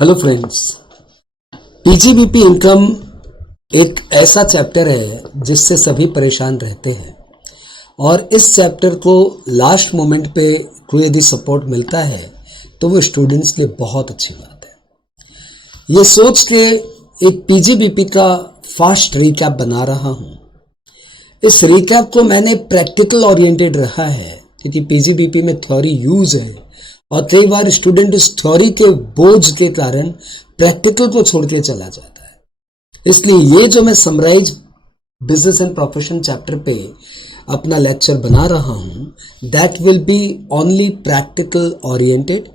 Hello friends, PGBP income एक ऐसा chapter है जिससे सभी परेशान रहते हैं और इस चैप्टर को लास्ट मोमेंट पे कोई यदि सपोर्ट मिलता है तो वो स्टूडेंट्स के लिए बहुत अच्छी बात है। ये सोच के एक पीजीबीपी का फास्ट रिकैप बना रहा हूँ। इस रिकैप को मैंने प्रैक्टिकल ओरिएंटेड रखा है क्योंकि पीजीबीपी में थ्योरी यूज है और कई बार स्टूडेंट उस थ्योरी के बोझ के कारण प्रैक्टिकल को छोड़ के चला जाता है। इसलिए ये जो मैं summarise business and profession chapter पे अपना लेक्चर बना रहा हूं that will be only practical oriented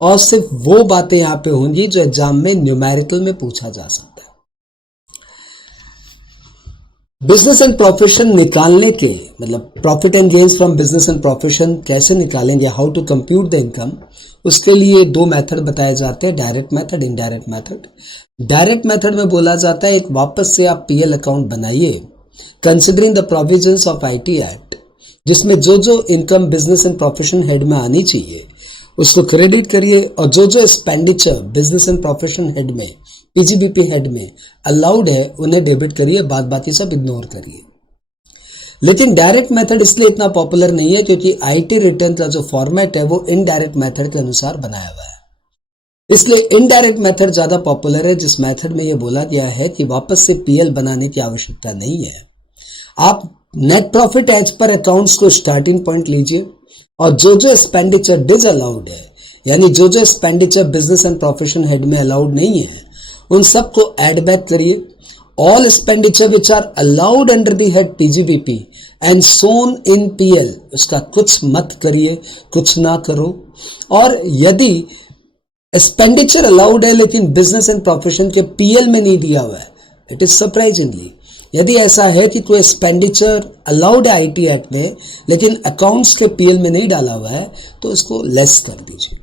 और सिर्फ वो बातें यहां पे होंगी जो एग्जाम में न्यूमेरिकल में पूछा जा सकता है। बिजनेस एंड प्रोफेशन निकालने के मतलब profit and gains from business and profession कैसे निकालेंगे, how to compute the income, उसके लिए दो मेथड बताए जाते हैं, direct method, indirect method. Direct method में बोला जाता है एक वापस से आप पीएल अकाउंट बनाइए considering the provisions of IT act, जिसमें जो जो income business and profession head में आनी चाहिए उसको क्रेडिट करिए और जो जो expenditure business and profession head में पीजीबीपी हेड में अलाउड है उन्हें डेबिट करिए, बाद बाकी सब इग्नोर करिए। लेकिन डायरेक्ट मेथड इसलिए इतना पॉपुलर नहीं है क्योंकि आईटी रिटर्न का जो फॉर्मेट है वो इनडायरेक्ट मेथड के अनुसार बनाया हुआ है। इसलिए इनडायरेक्ट मेथड ज्यादा पॉपुलर है, जिस मेथड में यह बोला गया है कि वापस से पीएल बनाने की आवश्यकता नहीं है। आप net profit as per accounts को स्टार्टिंग पॉइंट लीजिए और जो जो एक्सपेंडिचर डिज अलाउड है यानी जो जो expenditure business and profession head में अलाउड नहीं है उन सबको ऐड बैक करिए। All expenditure which are allowed under the head PGBP and shown in PL, उसका कुछ मत करिए, कुछ ना करो। और यदि एक्सपेंडिचर अलाउड है लेकिन बिजनेस एंड प्रोफेशन के पीएल में नहीं दिया हुआ है, इट इज सरप्राइजिंगली, यदि ऐसा है कि कोई एक्सपेंडिचर अलाउड है आईटी एक्ट में लेकिन अकाउंट्स के पीएल में नहीं डाला हुआ है तो उसको लेस कर दीजिए।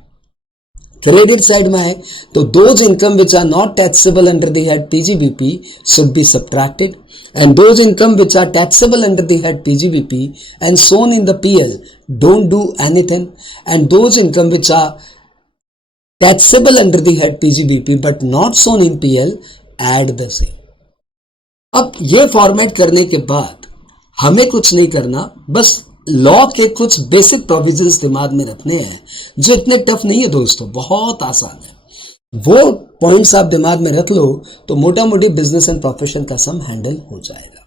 क्रेडिट साइड में है तो those income which are not taxable under the head PGBP should be subtracted and those income which are taxable under the head PGBP and shown in the PL don't do anything and those income which are taxable under the head PGBP but not shown in PL add the same. अब ये format करने के बाद हमें कुछ नहीं करना, बस लॉ के कुछ बेसिक प्रोविजंस दिमाग में रखने हैं जो इतने टफ नहीं है दोस्तों, बहुत आसान है। वो पॉइंट्स आप दिमाग में रख लो तो मोटा मोटी बिजनेस एंड प्रोफेशन का सम हैंडल हो जाएगा।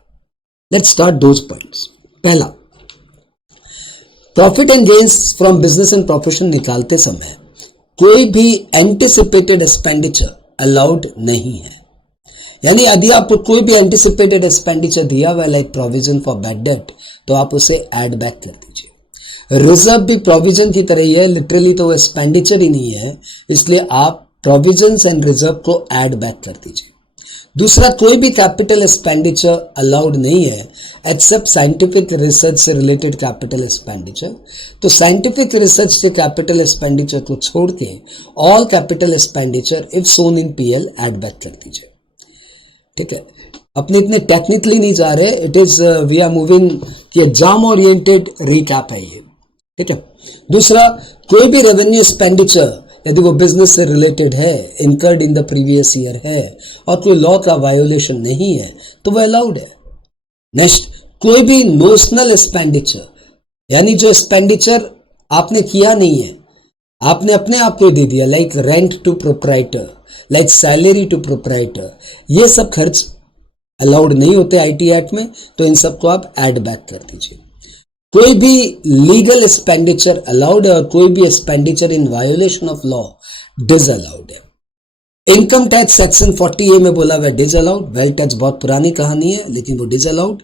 Let's start those points. पहला, profit and gains from business and profession निकालते समय कोई भी एंटिसिपेटेड एक्सपेंडिचर अलाउड नहीं है। यानी यदि आपको कोई भी एंटिसिपेटेड एक्सपेंडिचर दिया हुआ है like provision for bad debt तो आप उसे ऐड बैक कर दीजिए। रिजर्व भी प्रोविजन की तरह ही है, लिटरली तो वो एक्सपेंडिचर ही नहीं है, इसलिए आप प्रोविजंस एंड रिजर्व को ऐड बैक कर दीजिए। दूसरा, कोई भी कैपिटल एक्सपेंडिचर अलाउड नहीं है एक्सेप्ट साइंटिफिक रिसर्च से रिलेटेड कैपिटल एक्सपेंडिचर। तो साइंटिफिक रिसर्च से कैपिटल एक्सपेंडिचर को छोड़ के all capital expenditure if shown in PL add back कर दीजिए। ठीक है, अपने इतने टेक्निकली नहीं जा रहे, it is we are moving कि एग्जाम ओरिएंटेड रिकैप है ये। ठीक है। दूसरा, कोई भी रेवेन्यू एक्सपेंडिचर यदि वो बिजनेस से रिलेटेड है, incurred in the previous year है और कोई लॉ का वायोलेशन नहीं है तो वो अलाउड है। नेक्स्ट, कोई भी नोशनल एक्सपेंडिचर यानी जो एक्सपेंडिचर आपने किया नहीं है, आपने अपने आप को दे दिया, like rent to proprietor, like salary to proprietor, ये सब खर्च अलाउड नहीं होते आईटी एक्ट में, तो इन सबको आप ऐड बैक कर दीजिए। कोई भी लीगल एक्सपेंडिचर अलाउड है और कोई भी expenditure in violation of law disallowed है। इनकम टैक्स सेक्शन 40A में बोला हुआ डिज अलाउड, वेल्थ टैक्स बहुत पुरानी कहानी है लेकिन वो डिज अलाउड।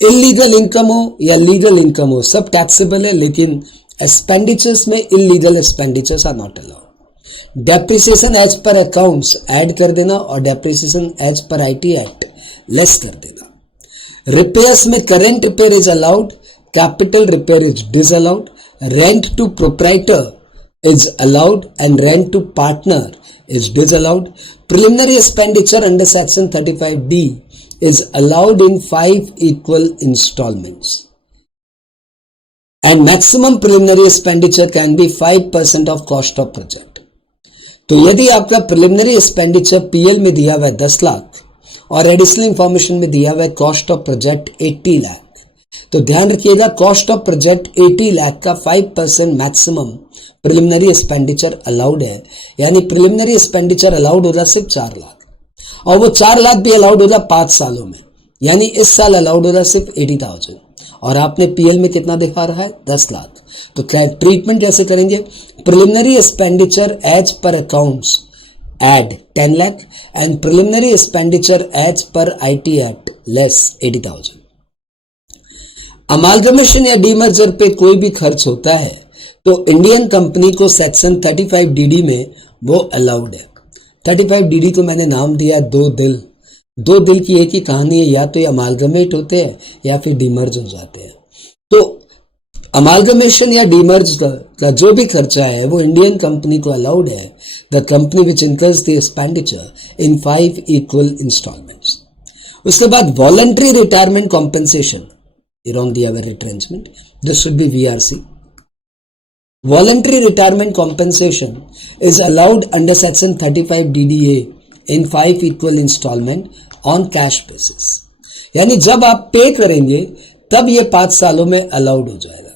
इलीगल इनकम हो या लीगल इनकम हो सब टैक्सेबल है, लेकिन एक्सपेंडिचर्स में illegal expenditures are not allowed. Depreciation as per accounts add कर देना और depreciation as per IT act less कर देना। रिपेयर्स में current repair is allowed, capital repair is disallowed, rent to proprietor is allowed and rent to partner is disallowed. Preliminary expenditure under section 35D is allowed in 5 equal installments. And maximum preliminary expenditure can be 5% of cost of project. तो यदि आपका preliminary expenditure PL में दिया हुआ है 10 लाख और additional information में दिया हुआ है कॉस्ट ऑफ प्रोजेक्ट 80 लाख, तो ध्यान रखिएगा कॉस्ट ऑफ प्रोजेक्ट 80 लाख का 5% मैक्सिमम प्रिलिमिनरी एक्सपेंडिचर अलाउड है, यानी प्रिलिमिनरी एक्सपेंडिचर अलाउड होगा सिर्फ 4 लाख और वो 4 लाख भी अलाउड होगा 5 सालों में, यानी इस साल अलाउड होगा सिर्फ 80,000 और आपने पीएल में कितना दिखा रहा है 10 लाख। तो ट्रीटमेंट कैसे करेंगे, preliminary expenditure as per accounts add 10 lakh and preliminary expenditure as per IT Act less 80,000। Amalgamation या डीमर्जर पे कोई भी खर्च होता है तो इंडियन कंपनी को सेक्शन 35 DD में वो अलाउड है। 35 DD को मैंने नाम दिया दो दिल की एक ही कहानी है, या तो ये अमालगमेट होते हैं या फिर डीमर्ज हो जाते हैं। तो अमालगमेशन या डीमर्ज का जो भी खर्चा है वो इंडियन कंपनी को अलाउड है, the company which incurs the expenditure in 5 equal instalments. उसके बाद voluntary retirement compensation around the our retrenchment, this should be VRC. Voluntary retirement compensation is allowed under section 35 DDA in 5 equal installment on cash basis, यानी जब आप पे करेंगे तब ये 5 सालों में अलाउड हो जाएगा।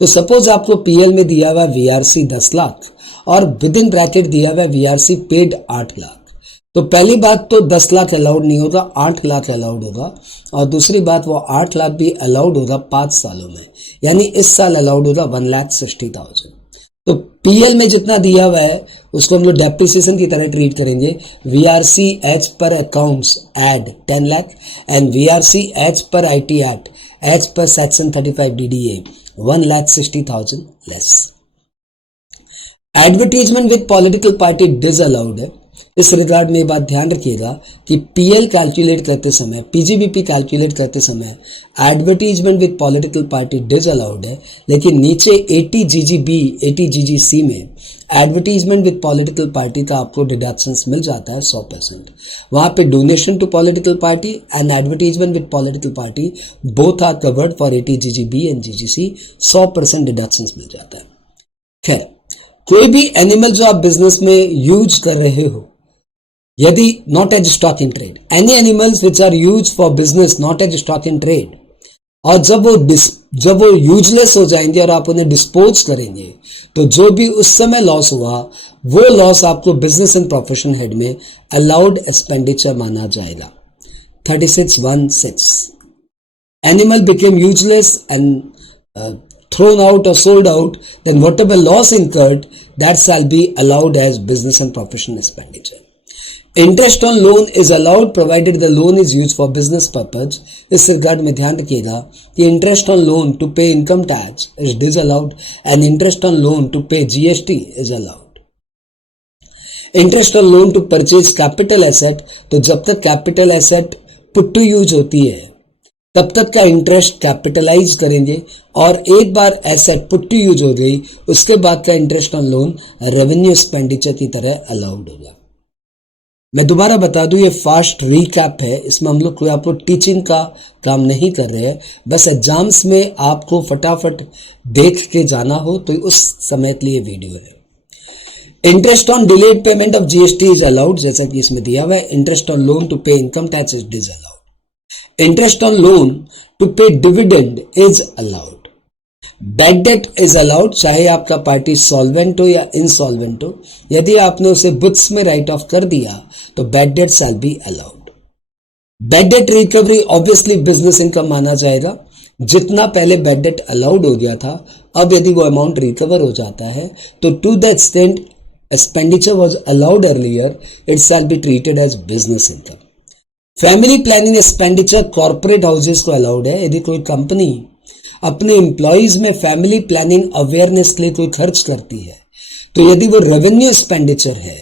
तो सपोज आपको पीएल में दिया हुआ VRC 10 लाख और विद इन ब्रैकेट दिया हुआ VRC पेड 8 लाख, तो पहली बात तो 10 लाख अलाउड नहीं होगा, 8 लाख अलाउड होगा, और दूसरी बात वो 8 लाख भी अलाउड होगा 5 सालों में, यानी इस साल अलाउड होगा 1,60,000। तो पीएल में जितना दिया हुआ है उसको हम लोग डेप्रिसिएशन की तरह ट्रीट करेंगे। VRC as per accounts add 10 lakh and VRC as per IT act as per section 35 DDA 1,60,000 less. Advertisement with political party disallowed है। इस रिगार्ड में ये बात ध्यान रखिएगा कि पीएल कैलकुलेट करते समय, पीजीबीपी कैलकुलेट करते समय advertisement with political party disallowed है, लेकिन नीचे 80GGB 80GGC में एडवर्टीजमेंट विद पॉलिटिकल पार्टी का आपको डिडक्शंस मिल जाता है 100%। वहां पे donation to political party and advertisement with political party both are covered for 80GGB and GGC, 100% deductions मिल जाता है। खैर, कोई भी एनिमल जो आप बिजनेस में यूज कर रहे हो, यदि not as stock in trade, any animals which are use for business not as stock in trade, और जब वो यूजलेस हो जाएंगे और आप उन्हें डिस्पोज करेंगे तो जो भी उस समय लॉस हुआ वो लॉस आपको बिजनेस एंड प्रोफेशन हेड में अलाउड एक्सपेंडिचर माना जाएगा। 36(1)(6) animal became useless and thrown out or sold out, then whatever loss incurred that shall be allowed as business and professional expenditure. Interest on loan is allowed provided the loan is used for business purpose. इस regard में ध्यान रखिएगा कि interest on loan to pay income tax is disallowed and interest on loan to pay GST is allowed. Interest on loan to purchase capital asset, तो जब तक capital asset put to use होती है तब तक का इंटरेस्ट कैपिटलाइज करेंगे, और एक बार एसेट पुट टू यूज हो गई उसके बाद का interest on loan revenue expenditure की तरह अलाउड होगा। मैं दोबारा बता दूं, ये फास्ट रीकैप है, इसमें हम लोग कोई आपको टीचिंग का काम नहीं कर रहे हैं, बस एग्जाम्स में आपको फटाफट देख के जाना हो तो उस समय के लिए वीडियो है। Interest on delayed payment of GST is allowed, जैसा कि इसमें दिया हुआ है। इंटरेस्ट ऑन लोन टू पे income tax is disallowed. Interest on loan to pay dividend is allowed. Bad debt is allowed, चाहे आपका पार्टी सॉल्वेंट हो या इंसॉल्वेंट हो, यदि आपने उसे बुक्स में राइट ऑफ कर दिया तो bad debt shall be allowed. Bad debt recovery obviously business income माना जाएगा। जितना पहले बैड डेट अलाउड हो गया था, अब यदि वो अमाउंट रिकवर हो जाता है तो to the extent expenditure was allowed earlier, it shall be treated as business income. Family planning expenditure corporate houses को अलाउड है। यदि कोई कंपनी अपने एम्प्लॉइज में फैमिली प्लानिंग अवेयरनेस के लिए कोई खर्च करती है तो यदि वो रेवेन्यू एक्सपेंडिचर है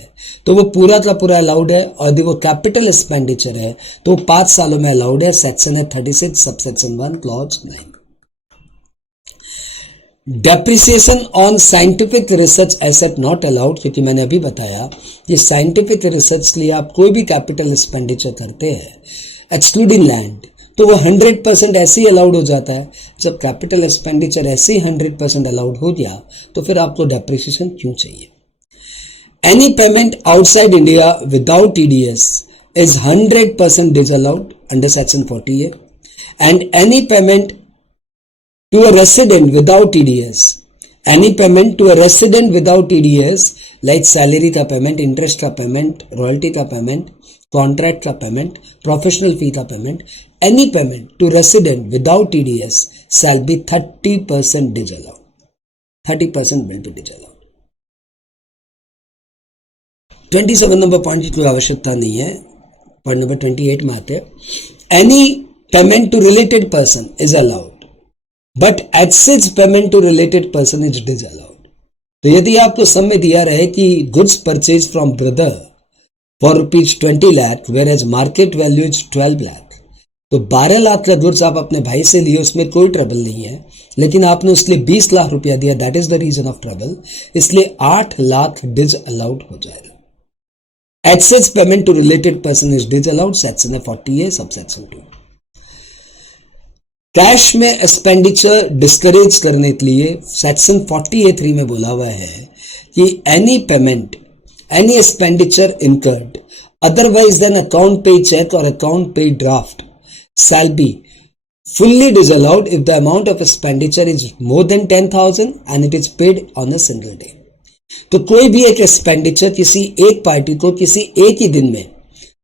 तो वो पूरा का पूरा अलाउड है, और यदि वो कैपिटल एक्सपेंडिचर है तो 5 सालों में अलाउड है। सेक्शन है 36 subsection 1 clause 9। Depreciation on scientific research asset not allowed, क्योंकि मैंने अभी बताया कि साइंटिफिक रिसर्च के लिए आप कोई भी कैपिटल एक्सपेंडिचर करते हैं एक्सक्लूडिंग लैंड तो वो 100% ऐसे ही अलाउड हो जाता है। जब कैपिटल एक्सपेंडिचर ऐसे ही 100% अलाउड हो गया तो फिर आपको डेप्रिसिएशन क्यों चाहिए। Any payment outside India without TDS is 100% disallowed under section 40A, and any payment to a resident without TDS, like salary का पेमेंट, इंटरेस्ट का पेमेंट, रॉयल्टी का पेमेंट, कॉन्ट्रैक्ट का पेमेंट, प्रोफेशनल फी का payment, any payment to resident without TDS shall be 30% disallowed. 30% will be disallowed. 27 number point की कोई आवश्यकता नहीं है, पॉइंट नंबर 28 में आते हैं. Any payment to related person is allowed but excess payment to related person is disallowed. तो यदि आपको सम में दिया रहे कि goods purchase from brother for ₹20 lakh whereas market value is 12 lakh, तो 12 लाख का गुड्स आप अपने भाई से लिए, उसमें कोई ट्रबल नहीं है, लेकिन आपने उसके लिए 20 लाख रुपया दिया, that is the reason of trouble, इसलिए 8 लाख डिसअलाउड हो जाएगा. Excess payment to related person is disallowed, section 40A subsection 2. Cash में एक्सपेंडिचर डिस्करेज करने के लिए सेक्शन 40A3 में बोला हुआ है कि any payment, any expenditure incurred otherwise than account payee cheque और account payee draft shall be fully disallowed if the amount of expenditure is more than 10,000 and it is paid on a single day. तो कोई भी एक expenditure किसी एक party को किसी एक ही दिन में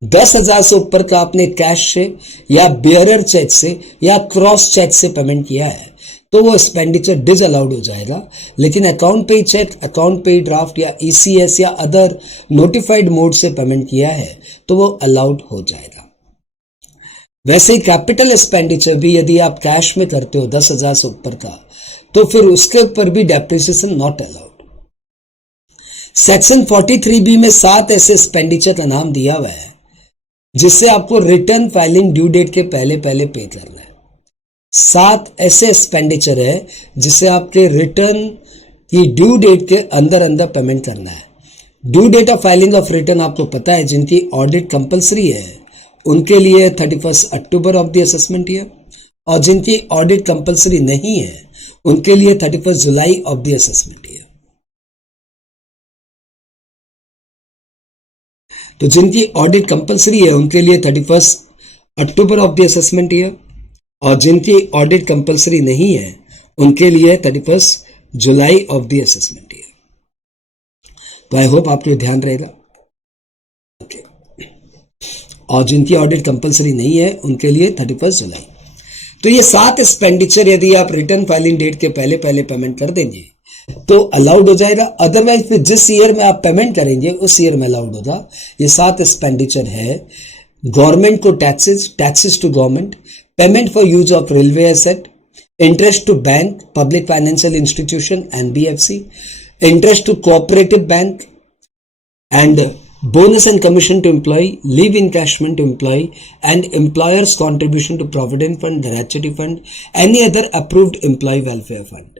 10,000 से ऊपर का आपने कैश से या बेयरर चेक से या क्रॉस चेक से पेमेंट किया है तो वो एक्सपेंडिचर डिसअलाउड हो जाएगा. लेकिन account payee cheque, account payee draft या ECS या अदर नोटिफाइड मोड से पेमेंट किया है तो वो अलाउड हो जाएगा. वैसे ही कैपिटल एक्सपेंडिचर भी यदि आप कैश में करते हो 10,000 से ऊपर का तो फिर उसके ऊपर भी depreciation not allowed. Section 43B में 7 ऐसे एक्सपेंडिचर का नाम दिया हुआ है जिससे आपको रिटर्न फाइलिंग ड्यू डेट के पहले पहले पे करना है. 7 ऐसे एक्सपेंडिचर है जिससे आपके रिटर्न की ड्यू डेट के अंदर अंदर पेमेंट करना है. Due date of filing of return आपको पता है, जिनकी ऑडिट कंपलसरी है उनके लिए 31 अक्टूबर ऑफ द असेसमेंट ईयर, और जिनकी ऑडिट कंपलसरी नहीं है उनके लिए 31 July of the assessment year. तो जिनकी ऑडिट कंपलसरी है उनके लिए 31 अक्टूबर ऑफ द असेसमेंट ईयर, और जिनकी ऑडिट कंपलसरी नहीं है उनके लिए 31 July of the assessment year. तो आई होप आपको ध्यान रहेगा. ओके. और जिनकी ऑडिट कंपलसरी नहीं है उनके लिए 31 जुलाई. तो ये 7 एक्सपेंडिचर यदि आप रिटर्न फाइलिंग डेट के पहले पहले पेमेंट कर देंगे तो अलाउड हो जाएगा. अदरवाइज फिर जिस ईयर में आप पेमेंट करेंगे उस ईयर में अलाउड होगा. ये 7 एक्सपेंडिचर है: गवर्नमेंट को taxes to government, payment for use of railway asset, interest to bank, public financial institution NBFC, interest to cooperative bank, and bonus and commission to employee, leave encashment to employee, and employer's contribution to provident fund, gratuity fund, any other approved employee welfare fund.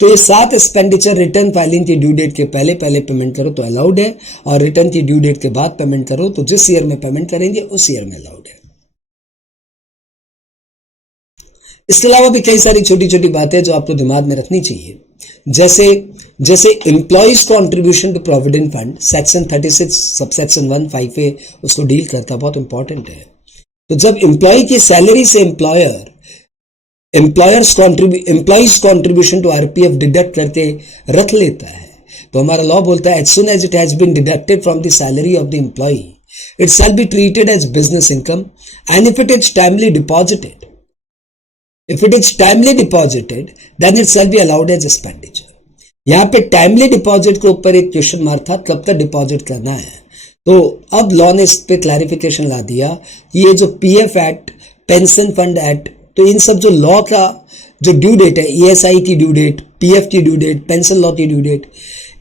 तो ये 7 expenditure return filing की due date के पहले पहले payment करो तो allowed है, और रिटर्न की ड्यू डेट के बाद पेमेंट करो तो जिस ईयर में पेमेंट करेंगे उस ईयर में अलाउड है. इसके अलावा भी कई सारी छोटी छोटी बातें जो आपको दिमाग में रखनी चाहिए, जैसे employees contribution to provident fund, section 36 subsection 1 5A उसको डील करता, बहुत इंपॉर्टेंट है. तो जब एम्प्लॉय की सैलरी से employees contribution to RPF deduct करके रख लेता है तो हमारा लॉ बोलता है, as soon as it has been deducted from the salary of the employee it shall be treated as business income, and if it is timely deposited then it shall be allowed as expenditure. यहां पे timely deposit के ऊपर एक question mark था, कब तक deposit करना है. तो अब लॉ ने इस पे क्लैरिफिकेशन ला दिया कि ये जो PF act, pension fund act, तो इन सब जो लॉ का जो ड्यू डेट है, ESI की ड्यू डेट, PF की ड्यू डेट, पेंशन लॉ की ड्यू डेट,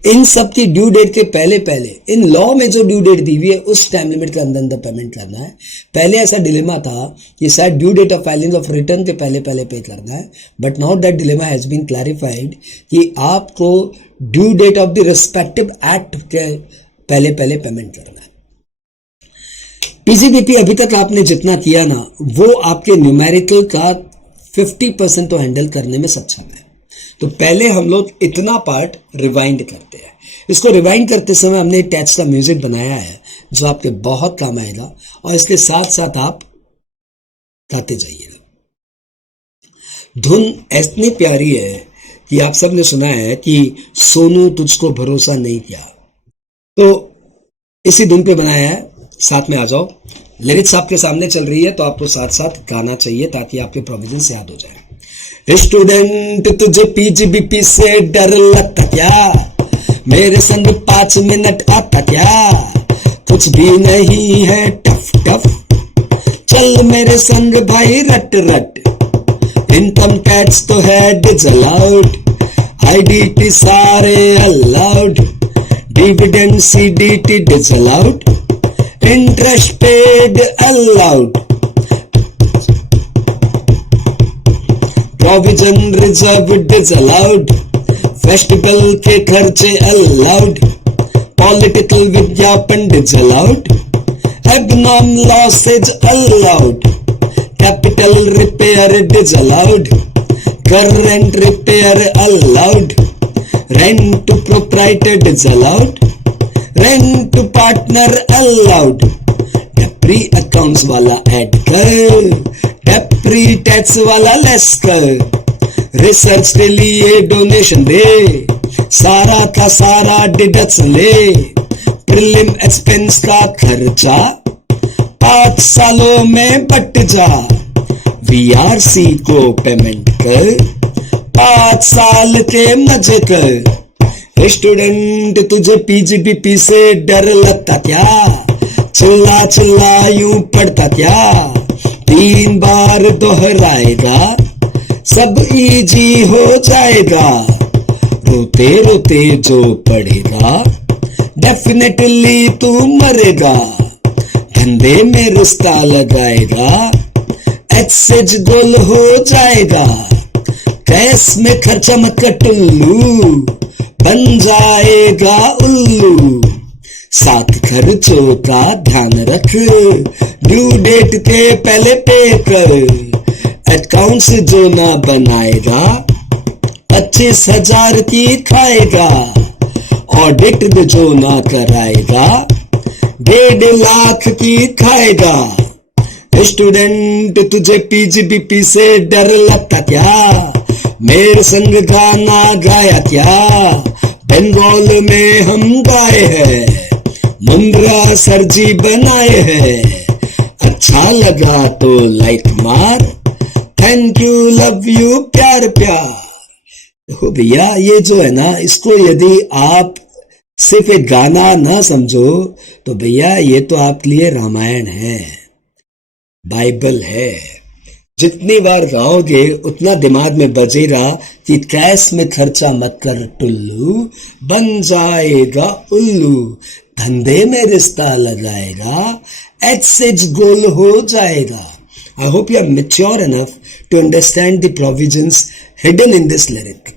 इन सब की ड्यू डेट के पहले पहले इन लॉ में जो ड्यू डेट दी हुई है उस टाइम लिमिट के अंदर अंदर पेमेंट करना है. पहले ऐसा डिलेमा था कि शायद due date of filing of return के पहले पहले पे करना है, but now that dilemma has been clarified कि आपको due date of the respective act के पहले पहले पेमेंट करना है. PGBP अभी तक आपने जितना किया ना वो आपके न्यूमेरिकल का 50% तो हैंडल करने में सक्षम है. तो पहले हम लोग इतना पार्ट रिवाइंड करते हैं। इसको रिवाइंड करते समय हमने एक टैच का म्यूजिक बनाया है जो आपके बहुत काम आएगा, और इसके साथ साथ आप गाते जाइएगा। धुन इतनी प्यारी है कि आप सबने सुना है कि सोनू तुझको भरोसा नहीं किया, तो इसी धुन पे बनाया है। साथ में आ जाओ, लिरिक्स आपके सामने चल रही है तो आपको साथ साथ गाना चाहिए ताकि आपके प्रोविजंस याद हो जाए। स्टूडेंट तुझे पीजीबीपी से डर लगता क्या, मेरे संग 5 मिनट आता क्या, कुछ भी नहीं है टफ टफ, चल मेरे संग भाई रट रट, इनकम टैक्स तो है डिसअलाउड, आईडीटी सारे allowed, dividend CDT disallowed, interest paid allowed, provision reserve disallowed, festival के खर्चे अलाउड, पॉलिटिकल विज्ञापन disallowed, abnormal losses allowed, capital repair disallowed, current repair allowed, rent to proprietor disallowed, rent to partner allowed, depre accounts वाला add कर, depre tax वाला less कर, research के लिए donation दे, सारा का सारा डिडक्शन ले, प्रीलिम एक्सपेंस का खर्चा 5 सालों में बट जा, वीआरसी को पेमेंट कर, 5 साल के मजे कर। स्टूडेंट तुझे पीजीबीपी से डर लगता क्या, चिल्ला चिल्ला यूं पढ़ता क्या, 3 बार दोहराएगा सब इजी हो जाएगा, रोते रोते जो पढ़ेगा डेफिनेटली तू मरेगा, धंधे में रिश्ता लगाएगा एक्सेज गोल हो जाएगा, कैश में खर्चा मत कर टुल्लू, बन जाएगा उल्लू, साथ खर्चों का ध्यान रख, ड्यू डेट के पहले पे कर, अकाउंट्स जो ना बनाएगा 25,000 की खाएगा, ऑडिट जो ना कराएगा 1.5 लाख की खाएगा। स्टूडेंट तुझे पीजीबीपी से डर लगता क्या, मेरे संग गाना गाया क्या, बंगाल में हम गाए हैं, मुंद्रा सरजी बनाए हैं, अच्छा लगा तो लाइक मार, थैंक यू लव यू प्यार प्यार। देखो भैया, ये जो है ना, इसको यदि आप सिर्फ एक गाना ना समझो तो भैया ये तो आपके लिए रामायण है, बाइबल है। जितनी बार गाओगे उतना दिमाग में बजेगा कि कैश में खर्चा मत कर टुल्लू, बन जाएगा उल्लू, धंधे में रिश्ता लगाएगा एक्सेज गोल हो जाएगा। I hope you are mature enough to understand the provisions hidden in this lyric.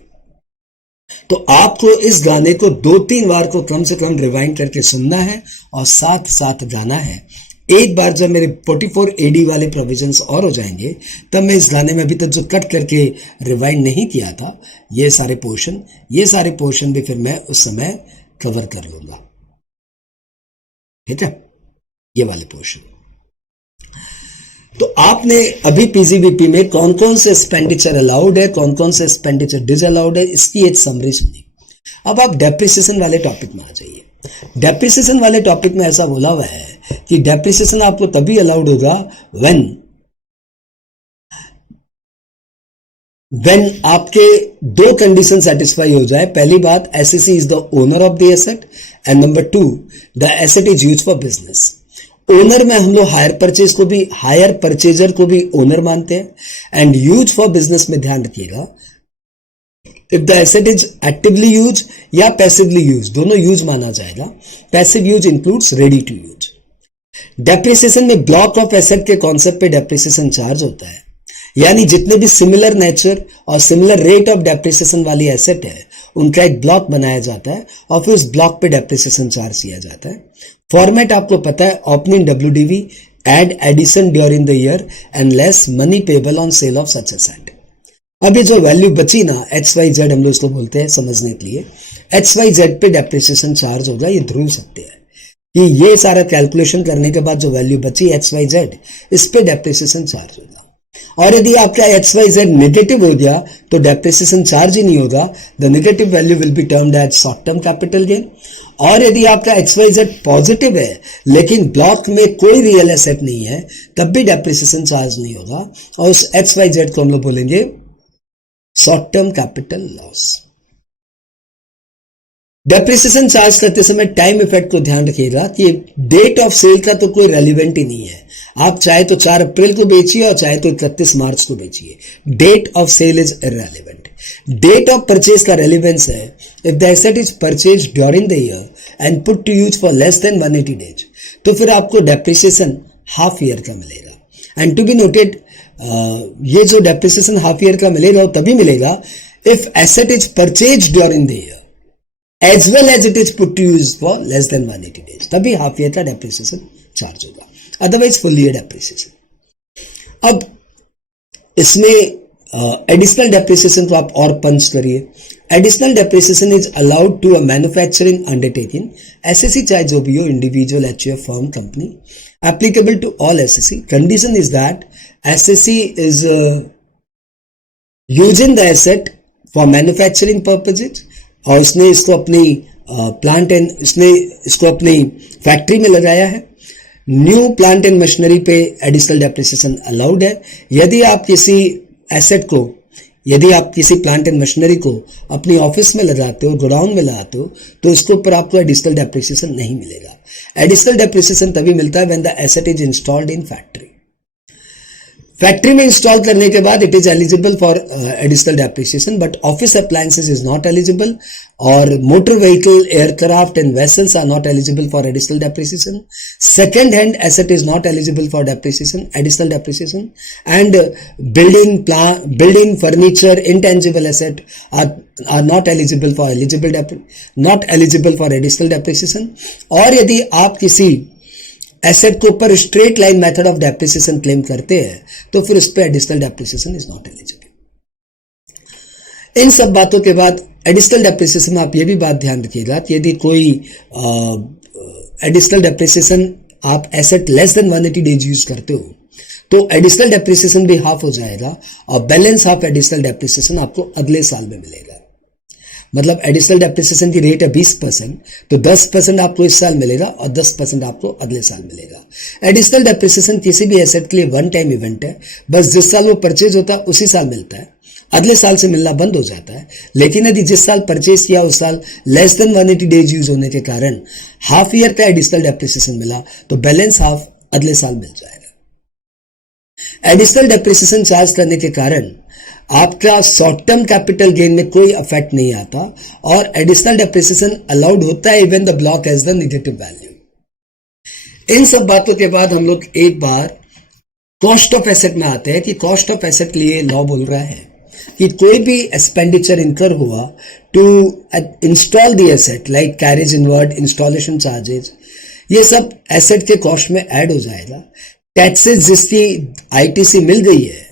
तो आपको इस गाने को 2-3 बार को कम से कम रिवाइंड करके सुनना है और साथ साथ गाना है। एक बार जब मेरे 44 AD वाले प्रोविजंस और हो जाएंगे तब मैं इस गाने में अभी तक जो कट करके रिवाइंड नहीं किया था ये सारे पोर्शन भी फिर मैं उस समय कवर कर लूंगा, ठीक है, ये वाले पोर्शन। तो आपने अभी पीजीबीपी में कौन कौन से एक्सपेंडिचर अलाउड है, कौन कौन से एक्सपेंडिचर डिसअलाउड है, इसकी एक समरी सुनी। अब आप डेप्रिसिएशन वाले टॉपिक में आ जाइए। डेप्रिसिएशन वाले टॉपिक में ऐसा बोला हुआ है कि डेप्रिसिएशन आपको तभी अलाउड होगा व्हेन आपके 2 कंडीशन सेटिस्फाई हो जाए। पहली बात, SEC is the owner of the asset, and number 2, the asset is used for business. Owner में हम लोग हायर परचेजर को भी ओनर मानते हैं, एंड यूज फॉर बिजनेस में ध्यान रखिएगा, if the asset is actively use या पैसिवली यूज, दोनों यूज माना जाएगा। Passive use includes ready to use. Depreciation में ब्लॉक ऑफ एसेट के कॉन्सेप्ट पे डेप्रिसिएशन चार्ज होता है, यानी जितने भी सिमिलर नेचर और सिमिलर रेट ऑफ डेप्रिसिएशन वाली एसेट है उनका एक ब्लॉक बनाया जाता है और फिर उस ब्लॉक पे डेप्रिसिएशन चार्ज किया जाता है। फॉर्मेट आपको पता है, opening WDV, add addition during the year and less money payable on sale of such asset. अब ये जो वैल्यू बची ना एक्स वाई जेड, हम लोग इसको बोलते हैं समझने के लिए, एक्स वाई जेड पे डेप्रिसिएशन चार्ज होगा, ये ध्रुव सत्य है कि ये सारा कैलकुलेशन करने के बाद जो वैल्यू बची एक्स वाई जेड, इस पे डेप्रिसिएशन चार्ज होगा। और यदि आपका एक्स वाई जेड नेगेटिव हो गया तो डेप्रिसिएशन चार्ज ही नहीं होगा, the negative value will be termed as short term capital gain. और यदि आपका एक्स वाई जेड पॉजिटिव है लेकिन ब्लॉक में कोई रियल एसेट नहीं है, तब भी डेप्रिसिएशन चार्ज नहीं होगा, और उस एक्स वाई जेड को हम लोग बोलेंगे short term capital loss. Depreciation charge करते समय टाइम इफेक्ट को ध्यान रखिएगा कि डेट ऑफ सेल का तो कोई रेलिवेंट ही नहीं है। आप चाहे तो 4 अप्रैल को बेचिए और चाहे तो 31 मार्च को बेचिए, date of sale is irrelevant. Date of purchase का रेलिवेंस है if the asset is purchase during the year and put to use for less than 180 days, तो फिर आपको डेप्रिसिएशन हाफ ईयर का मिलेगा। एंड टू बी नोटेड, ये जो depreciation half year का मिलेगा वो तभी मिलेगा if asset is purchase during the year as well as it is put to use for less than 180 days, तभी हाफ ईयर का डेप्रिसिएशन चार्ज होगा, अदरवाइज फुल ईयर डेप्रिसिएशन। अब इसमें एडिशनल डेप्रिसिएशन को आप और पंच करिए। Additional depreciation is allowed to a manufacturing undertaking, assessee चाहे जो भी हो, individual, HUF, firm, company, applicable to all assessee. Condition is that assessee is using the asset for manufacturing purposes, और इसने इसको अपनी प्लांट एंड इसने इसको अपनी फैक्ट्री में लगाया है। न्यू प्लांट एंड मशीनरी पे एडिशनल डेप्रिसिएशन अलाउड है। यदि आप किसी एसेट को, यदि आप किसी प्लांट एंड मशीनरी को अपनी ऑफिस में लगाते हो, गोडाउन में लगाते हो, तो इसके ऊपर आपको एडिशनल डेप्रिसिएशन नहीं मिलेगा। एडिशनल डेप्रिसिएशन तभी मिलता है when the asset is installed in factory. Factory में इंस्टॉल करने के बाद it is eligible for additional depreciation, but office appliances is not eligible, और motor vehicle, aircraft and vessels are not eligible for additional depreciation. Second hand asset is not eligible for depreciation, additional depreciation, and building, furniture, intangible asset are not eligible for additional depreciation। और यदि आप किसी asset के ऊपर straight line method of depreciation claim करते हैं तो फिर उस पर additional depreciation is not eligible. इन सब बातों के बाद एडिशनल डेप्रिसिएशन में आप ये भी बात ध्यान रखिएगा कि यदि कोई एडिशनल डेप्रिसिएशन आप asset less than 180 days use करते हो तो एडिशनल डेप्रिसिएशन भी हाफ हो जाएगा, और बैलेंस हाफ एडिशनल डेप्रिसिएशन आपको अगले साल में मिलेगा। मतलब एडिशनल डेप्रिसिएशन की रेट है 20%, तो 10% आपको इस साल मिलेगा और 10% आपको अगले साल मिलेगा। एडिशनल डेप्रिसिएशन किसी भी एसेट के लिए वन टाइम इवेंट है, बस जिस साल वो परचेज होता है उसी साल मिलता है, अगले साल से मिलना बंद हो जाता है। लेकिन यदि जिस साल परचेज किया उस साल लेस देन 180 डेज यूज होने के कारण हाफ ईयर का एडिशनल डेप्रिसिएशन मिला तो बैलेंस हाफ अगले साल मिल जाएगा। एडिशनल डेप्रिसिएशन चार्ज करने के कारण आपका शॉर्ट टर्म कैपिटल गेन में कोई इफेक्ट नहीं आता, और एडिशनल डेप्रिसिएशन अलाउड होता है even the block as the negative value. इन सब बातों के बाद हम लोग एक बार कॉस्ट ऑफ एसेट में आते हैं कि कॉस्ट ऑफ एसेट के लिए लॉ बोल रहा है कि कोई भी एक्सपेंडिचर इनकर हुआ to install the asset like carriage inward, installation charges, ये सब एसेट के कॉस्ट में ऐड हो जाएगा। टैक्सेस जिसकी आईटीसी मिल गई है,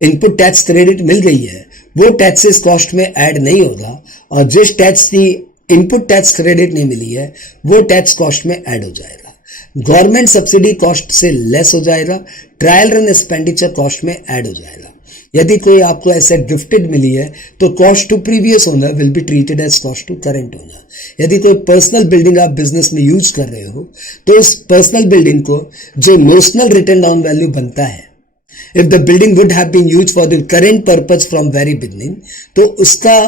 इनपुट टैक्स क्रेडिट मिल गई है, वो टैक्सेस कॉस्ट में ऐड नहीं होगा, और जिस टैक्स की इनपुट टैक्स क्रेडिट नहीं मिली है वो टैक्स कॉस्ट में ऐड हो जाएगा। गवर्नमेंट सब्सिडी कॉस्ट से लेस हो जाएगा, ट्रायल रन एक्सपेंडिचर कॉस्ट में ऐड हो जाएगा। यदि कोई आपको एसेट गिफ्टेड मिली है तो cost to previous owner will be treated as cost to current owner. यदि कोई पर्सनल बिल्डिंग आप बिजनेस में यूज कर रहे हो तो उस पर्सनल बिल्डिंग को जो नोशनल रिटर्न डाउन वैल्यू बनता है, if the building would have been used for the current purpose from very beginning, तो उसका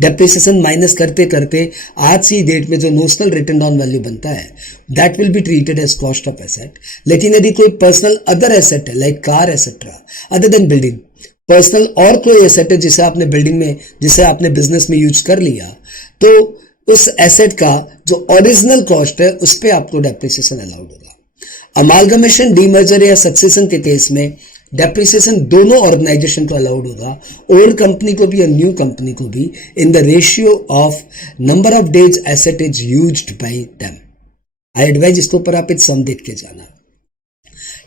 डेप्रिसिएशन माइनस करते करते आज की डेट में जो नोशनल रिटर्न डाउन वैल्यू बनता है that will be treated as cost of asset. लेकिन यदि कोई पर्सनल अदर एसेट है like car etcetera other than building, personal और कोई एसेट है जिसे आपने बिल्डिंग में, जिसे आपने बिजनेस में यूज कर लिया, तो उस एसेट का जो ओरिजिनल कॉस्ट है उस पर आपको डेप्रिसिएशन अलाउड होगा। अमालगमेशन, डीमर्जर या सक्सेशन के केस में डेप्रिसिएशन दोनों ऑर्गेनाइजेशन को अलाउड होगा, ओल्ड कंपनी को भी और न्यू कंपनी को भी, in the ratio of number of days asset is used by them. I advise इसके ऊपर आप एक सम देख के जाना।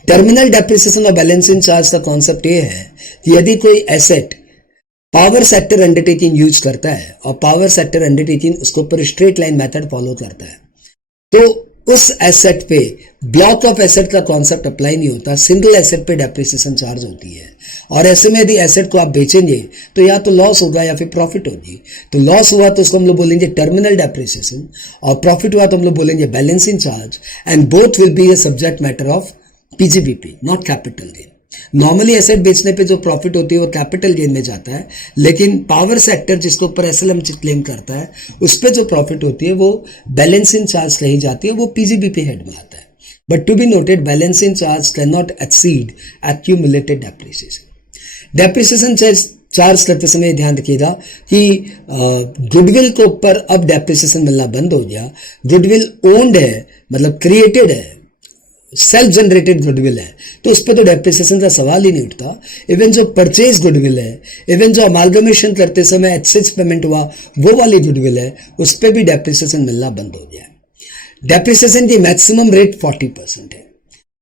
टर्मिनल डेप्रिसिएशन और बैलेंसिंग चार्ज का कॉन्सेप्ट ये है कि यदि कोई asset power sector undertaking use करता है और पावर सेक्टर अंडरटेकिंग उसके ऊपर स्ट्रेट लाइन मेथड फॉलो करता है, तो उस एसेट पे ब्लॉक ऑफ एसेट का कॉन्सेप्ट अप्लाई नहीं होता, सिंगल एसेट पे डेप्रिसिएशन चार्ज होती है। और ऐसे में यदि एसेट को आप बेचेंगे तो या तो लॉस होगा या फिर प्रॉफिट होगी। तो लॉस हुआ तो उसको हम लोग बोलेंगे टर्मिनल डेप्रिसिएशन, और प्रॉफिट हुआ तो हम लोग बोलेंगे balancing charge, and both will be a subject matter of PGBP, not capital gain. Normally asset बेचने पे जो प्रॉफिट होती है वो कैपिटल गेन में जाता है, लेकिन पावर सेक्टर जिसके ऊपर एसएलएम क्लेम करता है उस पे जो प्रॉफिट होती है वो बैलेंसिंग चार्ज कही जाती है, वो पीजीबीपी हेड में आता है। But to be noted, balancing charge can not exceed accumulated depreciation. Depreciation charge करते समय ध्यान रखिएगा कि गुडविल के ऊपर अब डेप्रिसिएशन मिलना बंद हो गया। गुडविल ओन्ड है, मतलब क्रिएटेड है, सेल्फ जनरेटेड गुडविल है, तो उस पर तो डेप्रिसिएशन का सवाल ही नहीं उठता। इवन जो परचेज गुडविल है, इवन जो अमालगमेशन करते समय एक्सचेंज पेमेंट हुआ वो वाली गुडविल है, उस पर भी डेप्रिसिएशन मिलना बंद हो गया है। डेप्रिसिएशन की मैक्सिमम रेट 40% है।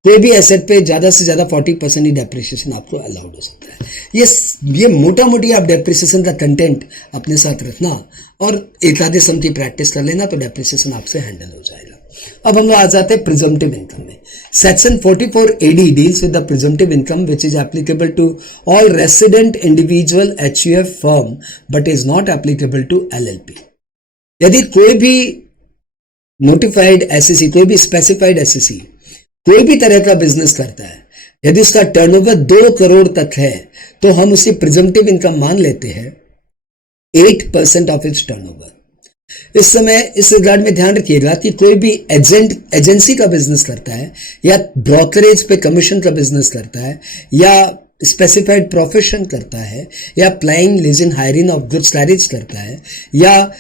कोई भी एसेट पे ज्यादा से ज्यादा 40% ही डेप्रिसिएशन आपको अलाउड हो सकता है। ये मोटा मोटी आप डेप्रिसिएशन का कंटेंट अपने साथ रखना और एक आधे सम की प्रैक्टिस कर लेना, तो डेप्रिसिएशन आपसे हैंडल हो जाएगा। अब हम लोग आ जाते हैं प्रिजम्पटिव इनकम में। Section 44 AD deals with the presumptive income which is applicable to all resident individual HUF firm but is not applicable to LLP। यदि कोई भी नोटिफाइड SEC, कोई भी स्पेसिफाइड SEC कोई भी तरह का बिजनेस करता है, यदि उसका टर्नओवर 2 करोड़ तक है तो हम उसे प्रिजम्पटिव इनकम मान लेते हैं 8% ऑफ इट्स टर्नओवर। इस समय इस रिगार्ड में ध्यान रखिएगा कि कोई भी एजेंसी का बिजनेस करता है, या ब्रोकरेज पे कमीशन का बिजनेस करता है, या स्पेसिफाइड प्रोफेशन करता है, या plying leasing hiring of goods carriage करता है, या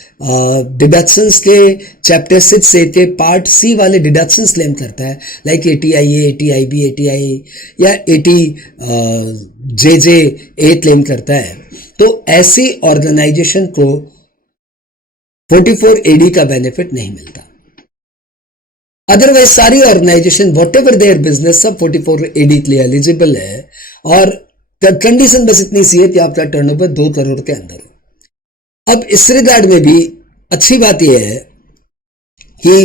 डिडक्शंस के चैप्टर 6 के पार्ट C वाले डिडक्शंस क्लेम करता है, लाइक ATIA, ATIB, ATI या ATJJA क्लेम करता है, तो ऐसी ऑर्गेनाइजेशन को 44 AD का बेनिफिट नहीं मिलता। अदरवाइज सारी organization whatever their business सब 44 AD के लिए एलिजिबल है, और कंडीशन बस इतनी सी है कि आपका टर्नओवर 2 करोड़ के अंदर हो। अब इस रिगार्ड में भी अच्छी बात यह है कि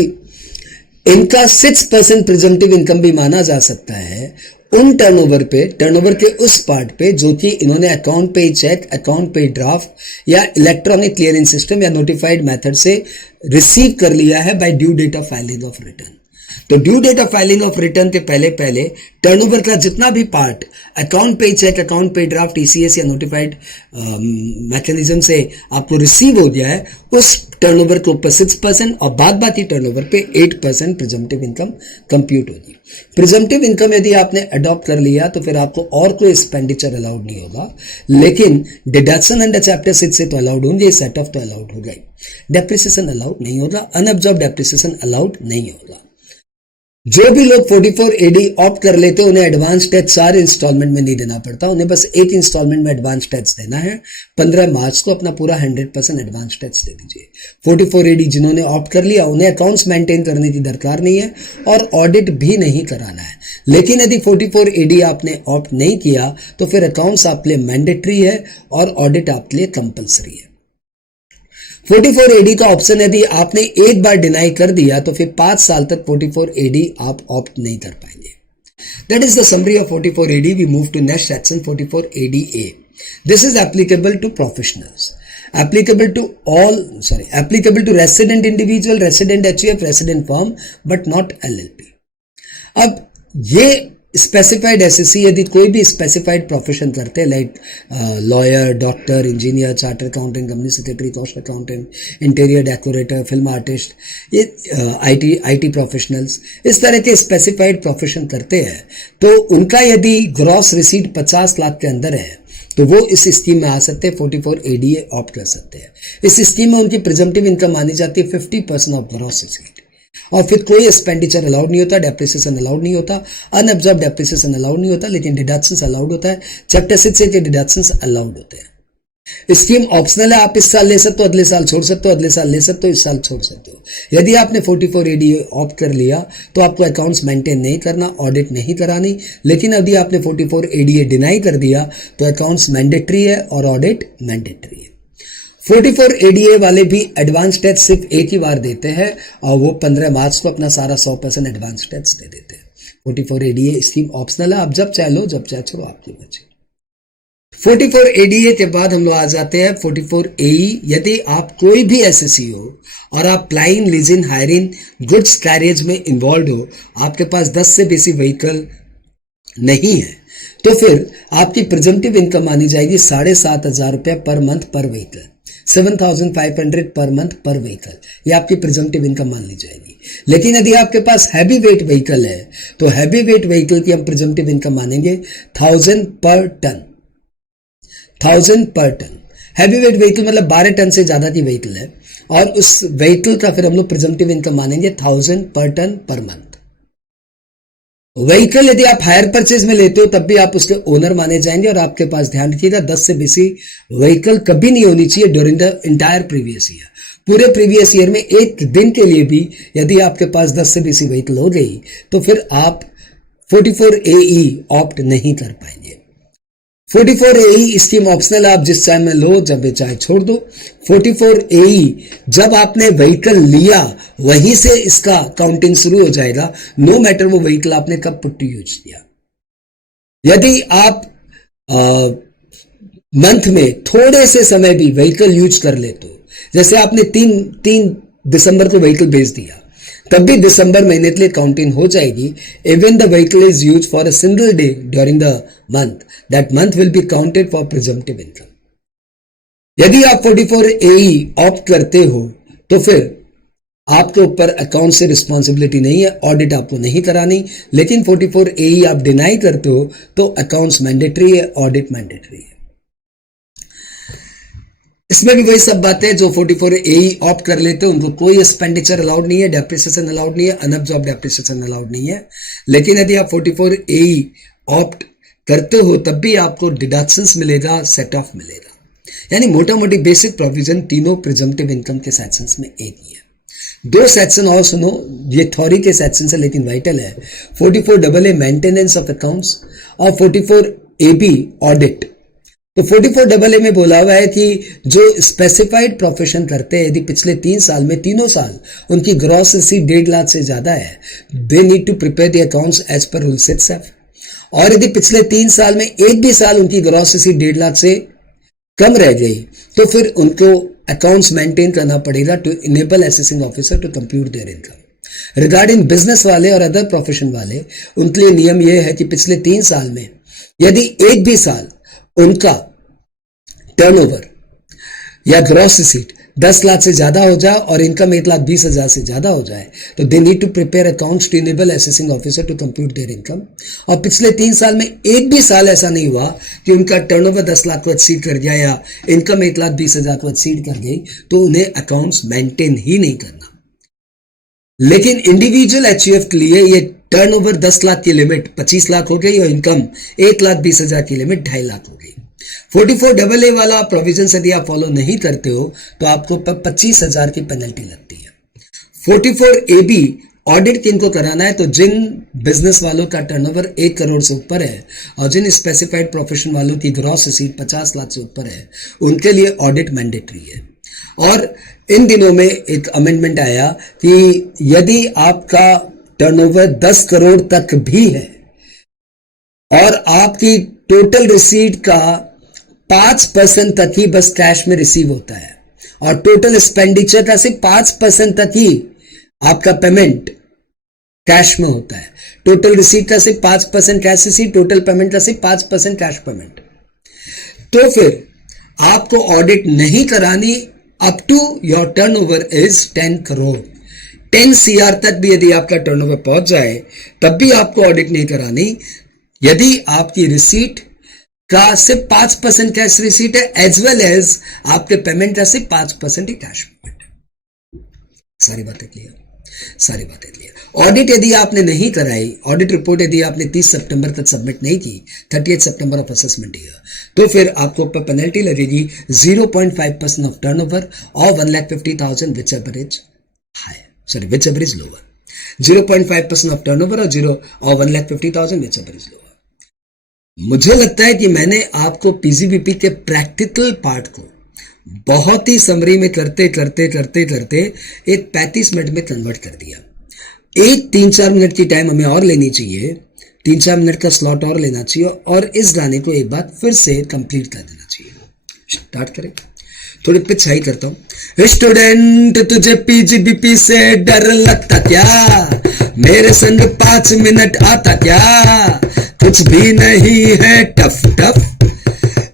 इनका 6% प्रिजम्पटिव इनकम भी माना जा सकता है उन टर्नओवर पे, टर्नओवर के उस पार्ट पे जो कि इन्होंने account payee cheque, account payee draft या इलेक्ट्रॉनिक क्लियरिंग सिस्टम या नोटिफाइड मेथड से रिसीव कर लिया है by due date of filing of return. तो due date of filing of return के पहले टर्नओवर का जितना भी part account payee cheque, account payee draft, ECS या नोटिफाइड मैकेनिज्म से आपको रिसीव हो गया है, उस टर्नओवर के ऊपर 6% और बाद बाकी टर्नओवर पे 8% प्रिजम्पटिव इनकम कंप्यूट होगी। प्रिजम्पटिव इनकम यदि आपने अडॉप्ट कर लिया तो फिर आपको और कोई एक्सपेंडिचर अलाउड नहीं होगा, लेकिन डिडक्शन अंडर चैप्टर 6 से तो अलाउड होंगे, सेट ऑफ तो अलाउड हो गई। डेप्रिसिएशन अलाउड नहीं होगा, अनअब्जॉर्ब डेप्रिसिएशन अलाउड नहीं होगा। जो भी लोग 44 AD ऑप्ट कर लेते हैं उन्हें एडवांस टैक्स सारे इंस्टॉलमेंट में नहीं देना पड़ता, उन्हें बस एक इंस्टॉलमेंट में एडवांस टैक्स देना है। 15 मार्च को अपना पूरा 100% एडवांस टैक्स दे दीजिए। 44 AD जिन्होंने ऑप्ट कर लिया उन्हें अकाउंट्स मेंटेन करने की दरकार नहीं है और ऑडिट भी नहीं कराना है। लेकिन यदि 44 AD आपने ऑप्ट नहीं किया तो फिर अकाउंट्स आपके लिए मैंडेटरी है और ऑडिट आपके लिए कंपलसरी है। 44 AD का ऑप्शन यदि आपने एक बार डिनाई कर दिया तो फिर 5 साल तक 44 AD आप ऑप्ट नहीं कर पाएंगे। That is the summary of 44 AD. We move to next section 44 ADA. This is applicable to professionals. Applicable to resident individual, resident HUF, resident firm, but not LLP. अब ये स्पेसिफाइड SEC यदि कोई भी specified profession करते हैं, like lawyer, doctor, engineer, charter accountant, company secretary, cost accountant, interior decorator, film artist, ये IT professionals, इस तरह के स्पेसिफाइड प्रोफेशन करते हैं, तो उनका यदि ग्रॉस रिसीट 50 लाख के अंदर है तो वो इस स्कीम में आ सकते हैं, 44 ADA ऑप्ट कर सकते हैं। इस स्कीम में उनकी प्रिजम्पटिव इनकम मानी जाती है 50% ऑफ ग्रॉस रिसीट, और फिर कोई एक्सपेंडिचर अलाउड नहीं होता, डेप्रिसिएशन अलाउड नहीं होता, अनअब्जॉर्ब डेप्रिसिएशन अलाउड नहीं होता, लेकिन डिडक्शंस अलाउड होता है। चैप्टर 6 के डिडक्शंस अलाउड होते हैं। स्कीम ऑप्शनल है, आप इस साल ले सकते हो, अगले साल छोड़ सकते हो, अगले साल ले सकते हो, इस साल छोड़ सकते हो। यदि आपने 44 एडीए ऑप्ट कर लिया तो आपको अकाउंट्स मेंटेन नहीं करना, ऑडिट नहीं करानी। लेकिन यदि आपने 44 एडीए डिनाई कर दिया तो अकाउंट्स मैंडेटरी है और ऑडिट मैंडेटरी है। 44 एडीए वाले भी एडवांस टैक्स सिर्फ एक ही बार देते हैं और वो 15 मार्च को अपना सारा 100% एडवांस टैक्स दे देते हैं। 44 एडीए स्कीम ऑप्शनल है, आप जब चाहे लो, जब चाहे छोड़ो, आपकी मर्जी। 44 एडीए के बाद हम लोग आ जाते हैं 44 एई। यदि आप कोई भी एसएससी हो और आप plying, leasing, hiring, goods carriage में इन्वॉल्व हो, आपके पास 10 से बेसी व्हीकल नहीं है, तो फिर आपकी प्रिजम्पटिव इनकम मानी जाएगी 7,500 रुपया पर मंथ पर व्हीकल, 7,500 पर मंथ पर व्हीकल, ये आपकी प्रिजम्पटिव इनकम मान ली जाएगी। लेकिन यदि आपके पास हैवी वेट व्हीकल है तो हैवी वेट व्हीकल की हम प्रिजम्पटिव इनकम मानेंगे 1,000 पर टन, 1,000 पर टन। हैवी वेट व्हीकल मतलब 12 टन से ज्यादा की व्हीकल है और उस व्हीकल का फिर हम लोग प्रिजम्पटिव इनकम मानेंगे 1,000 पर टन पर मंथ। व्हीकल यदि आप हायर परचेज में लेते हो तब भी आप उसके ओनर माने जाएंगे और आपके पास ध्यान रखिएगा 10 से बेसी व्हीकल कभी नहीं होनी चाहिए during the entire previous year. पूरे प्रीवियस ईयर में एक दिन के लिए भी यदि आपके पास 10 से बेसी व्हीकल हो गई तो फिर आप 44 एई ऑप्ट नहीं कर पाएंगे। 44 एई स्कीम ऑप्शनल, आप जिस चाहे में लो, जब चाहे छोड़ दो। 44 एई जब आपने व्हीकल लिया वहीं से इसका काउंटिंग शुरू हो जाएगा, नो मैटर वो व्हीकल आपने कब पुट टू यूज किया। यदि आप मंथ में थोड़े से समय भी व्हीकल यूज कर लेते हो, जैसे आपने 3 दिसंबर को व्हीकल बेच दिया, तब भी दिसंबर महीने के लिए काउंटिंग हो जाएगी। Even the vehicle is use for a single day during the month, that month will be counted for presumptive income. यदि आप 44 एई ऑप्ट करते हो तो फिर आपके ऊपर अकाउंट से रिस्पॉन्सिबिलिटी नहीं है, ऑडिट आपको नहीं करानी। लेकिन 44 एई आप डिनाई करते हो तो अकाउंट्स मैंडेटरी है, ऑडिट मैंडेटरी है। इसमें भी वही सब बातें जो 44 एई ऑप्ट कर लेते हो उनको कोई एक्सपेंडिचर अलाउड नहीं है, डेप्रिसिएशन अलाउड नहीं है, अनअब्जॉर्ब डेप्रिसिएशन अलाउड नहीं है। लेकिन यदि आप 44 एई ऑप्ट करते हो तब भी आपको डिडक्शंस मिलेगा, सेट ऑफ मिलेगा। यानी मोटा मोटी बेसिक प्रोविजन तीनों प्रिजम्पटिव इनकम के सेक्शंस में एक ही है। 2 सेक्शन और सुनो, ये थ्योरी के सेक्शन से लेकिन वाइटल है। 44 AA मेंटेनेंस ऑफ अकाउंट्स और 44 AB ऑडिट। तो 44 AA में बोला हुआ है कि जो स्पेसिफाइड प्रोफेशन करते हैं, यदि पिछले 3 साल में तीनों साल उनकी ग्रॉस रिसीट 1.5 लाख से ज्यादा है, they need to prepare the accounts as per rule itself. और यदि पिछले 3 साल में एक भी साल उनकी ग्रॉस रिसीट 1.5 लाख से कम रह गई तो फिर उनको अकाउंट्स मेंटेन करना पड़ेगा to enable assessing officer to compute their income. Regarding business वाले और अदर प्रोफेशन वाले, उनके लिए नियम यह है कि पिछले 3 साल में यदि एक भी साल उनका टर्नओवर या ग्रॉस रिसीट 10 लाख से ज्यादा हो जाए और इनकम 1,20,000 से ज्यादा हो जाए तो they need to prepare accounts to enable assessing officer to compute their income. और पिछले 3 साल में एक भी साल ऐसा नहीं हुआ कि उनका टर्नओवर 10 लाख को एक्सीड कर गया या इनकम 1,20,000 को एक्सीड कर गई तो उन्हें अकाउंट्स मेंटेन ही नहीं करना। लेकिन इंडिविजुअल एचयूएफ के लिए ये टर्नओवर 10 लाख की लिमिट 25 लाख हो गई और इनकम 1,20,000 की लिमिट 2.5 लाख हो गई। 44 AA वाला प्रोविजन यदि आप फॉलो नहीं करते हो तो आपको 25,000 की पेनल्टी लगती है। 44 AB ऑडिट किनको कराना है, तो जिन बिजनेस वालों का टर्नओवर 1 करोड़ से ऊपर है और जिन स्पेसिफाइड प्रोफेशन वालों की ग्रॉस रिसीट 50 लाख से ऊपर है, उनके लिए ऑडिट मैंडेटरी है। और इन दिनों में एक अमेंडमेंट आया कि यदि आपका टर्नओवर 10 करोड़ तक भी है और आपकी टोटल रिसीट का 5% तक ही बस कैश में रिसीव होता है और टोटल एक्सपेंडिचर का सिर्फ 5% तक ही आपका पेमेंट कैश में होता है। टोटल रिसीट का सिर्फ 5% कैश रिसीट, टोटल पेमेंट का सिर्फ 5% कैश पेमेंट, तो फिर आपको ऑडिट नहीं करानी up to your turnover is 10 crore. 10 CR तक भी यदि आपका टर्नओवर पहुंच जाए तब भी आपको ऑडिट नहीं करानी यदि आपकी रिसीट का सिर्फ 5% कैश रिसीट है एज वेल एज आपके पेमेंट का सिर्फ 5% ही कैश पेमेंट है। सारी बातें क्लियर। सारी बातें क्लियर। ऑडिट यदि आपने नहीं कराई, ऑडिट रिपोर्ट यदि आपने 30 सितंबर तक सबमिट नहीं की, 30 सितंबर ऑफ असेसमेंट ईयर, तो फिर आपको ऊपर पेनल्टी लगेगी 0.5% ऑफ टर्नओवर और 1,50,000 which ever is high, sorry which ever is lower. 0.5% of turnover और 1,50,000 विच एवर इज लोअर। मुझे लगता है कि मैंने आपको पीजीबीपी के प्रैक्टिकल पार्ट को बहुत ही समरी में करते करते करते करते एक 35 मिनट में कन्वर्ट कर दिया। एक 3-4 मिनट की टाइम हमें और लेनी चाहिए, 3-4 मिनट का स्लॉट और लेना चाहिए और इस गाने को एक बार फिर से कंप्लीट कर देना चाहिए। स्टार्ट करें, थोड़ी पिच हाई करता हूं। स्टूडेंट तुझे पीजीबीपी से डर लगता क्या, मेरे संग 5 मिनट आता क्या, कुछ भी नहीं है टफ टफ,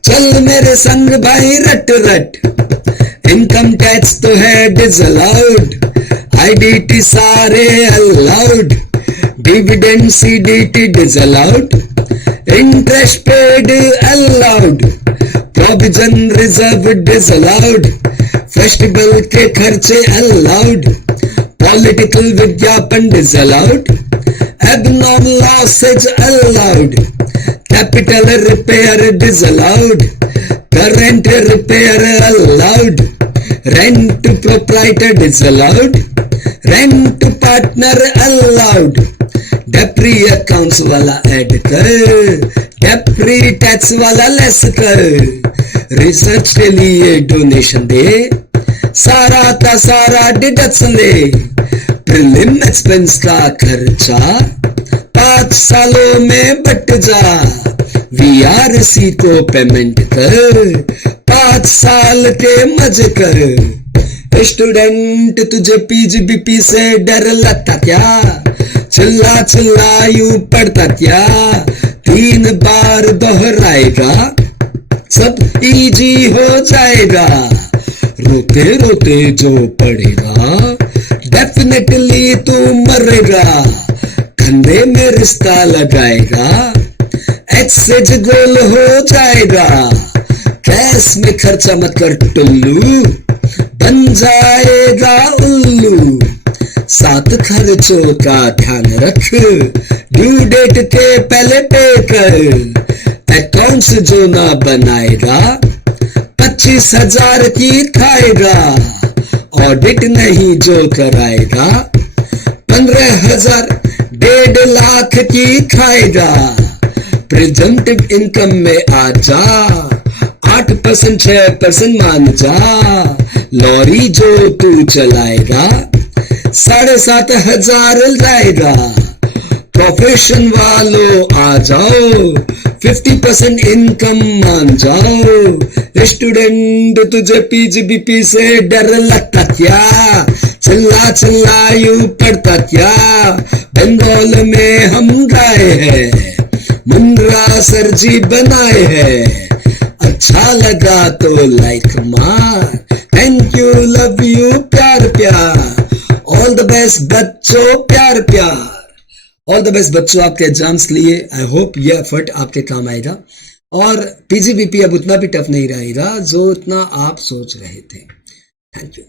चल मेरे संग भाई रट रट, इनकम टैक्स तो है डिसअलाउड, आईडीटी सारे allowed, dividend CDT disallowed, interest paid allowed, provision reserve disallowed, festival के खर्चे अलाउड, पॉलिटिकल विज्ञापन disallowed, abnormal losses allowed, capital repair disallowed, current repair allowed, rent proprietor disallowed, rent partner allowed, depre accounts वाला add कर, depre tax वाला less कर, research के लिए donation दे, सारा का सारा डिडक्शन ले, प्रीलिम एक्सपेंस का खर्चा 5 सालों में बट जा, वीआरसी को पेमेंट कर, 5 साल के मजे कर। स्टूडेंट तुझे पीजीबीपी से डर लगता क्या, चिल्ला चिल्ला यूं पढ़ता क्या, 3 बार दोहराएगा सब इजी हो जाएगा, रोते रोते जो पढ़ेगा डेफिनेटली तू मरेगा, कंधे में रिश्ता लगाएगा, एक्सेज गोल हो जाएगा, कैश में खर्चा मत कर टुल्लू, बन जाएगा उल्लू, 7 खर्चों का ध्यान रख, ड्यू डेट के पहले पे कर, अकाउंट्स जो ना बनाएगा 25,000 की खाएगा, ऑडिट नहीं जो कराएगा 15,000 1.5 लाख की खाएगा, प्रेजेंटिव इनकम में आ जा 8% 6% मान जा, लॉरी जो तू चलाएगा 7,500 जाएगा, प्रोफेशन वालों आ जाओ 50% इनकम मान जाओ। स्टूडेंट तुझे पीजीबीपी से डर लगता क्या, चिल्ला चिल्ला यूं पढ़ता क्या, बंगाल में हम गाए हैं, मुन्ना सर जी बनाए हैं, अच्छा लगा तो लाइक मार, थैंक यू लव यू प्यार प्यार, ऑल द बेस्ट बच्चों प्यार प्यार, ऑल द बेस्ट बच्चों आपके एग्जाम्स लिए। आई होप ये एफर्ट आपके काम आएगा और पीजीबीपी अब उतना भी टफ नहीं रहेगा जो उतना आप सोच रहे थे। Thank you.